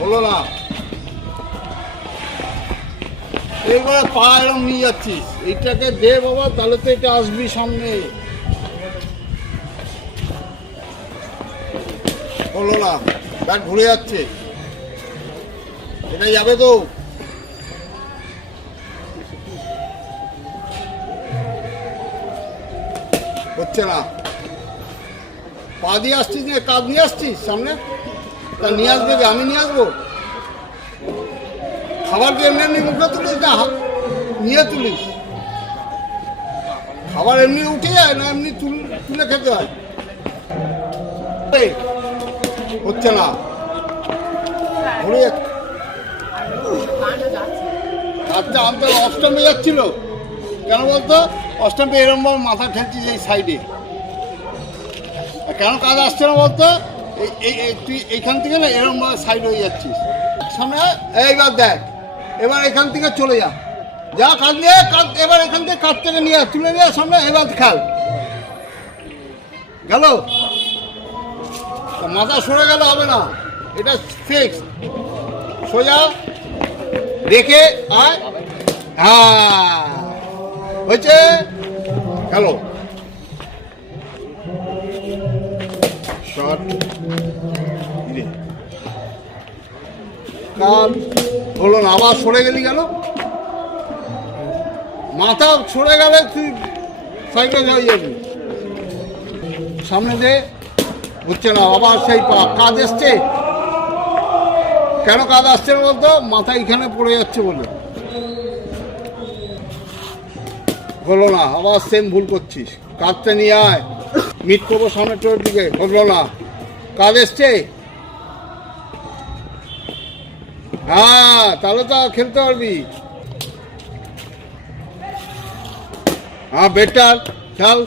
হলো না। এইবার পা এরম নিয়ে যাচ্ছিস, এইটাকে দে বাবা, তাহলে তো এটা আসবি সামনে। হলো না, ব্যাট ঘুরে যাচ্ছে, এটা যাবে তো। হচ্ছে না, পা দিয়ে আসছিস, নিয়ে কাঁধ নিয়ে আসছিস সামনে, তা নিয়ে আসবে, আমি নিয়ে আসবো। খাবার দিয়ে এমনি এমনি মুখে তুলিস না, নিয়ে তুলিস। খাবার এমনি উঠে যায় না, এমনি তুলে খেতে হয়। হচ্ছে না, ঘুরে যাচ্ছে। আচ্ছা, আমি তো অষ্টমে যাচ্ছিল, কেন বলতো? অষ্টমে এরমভাবে মাথা ঠেলছিস এই সাইডে, কেন কাজ আসছে না বলতো? তুই এইখান থেকে না এরমভাবে সাইড হয়ে যাচ্ছিস সামনে। এইবার দেখ, এবার এখান থেকে চলে যা, যা কাজ নিয়ে কাজ, এবার এখান থেকে কাজ থেকে নিয়ে তুলে নিয়ে সামনে, এবার খেল। গেল, মাথা সরে গেলে হবে না, এটা ফিক্স। সোজা রেখে আয়, হ্যাঁ হয়েছে, গেল। শট কাল হলো না, আবার সরে গেলি, গেল। মাথা সরে গেলে তুই সাইকেল হয়ে যাবি। সামনে দে, হচ্ছে না, আবার সেই পা। কাজ এসছে, কেন কাজ আসছে না বলতো? মাথা এখানে পড়ে যাচ্ছে বলে। হলো না, আবার সেম ভুল করছিস। কাজটা নিয়ে আয়, মিট করবো সামনে টোর দিকে। হলো না, কাজ এসছে, হ্যাঁ তাহলে তো খেলতে পারবি। হ্যাঁ বেটার, খেল।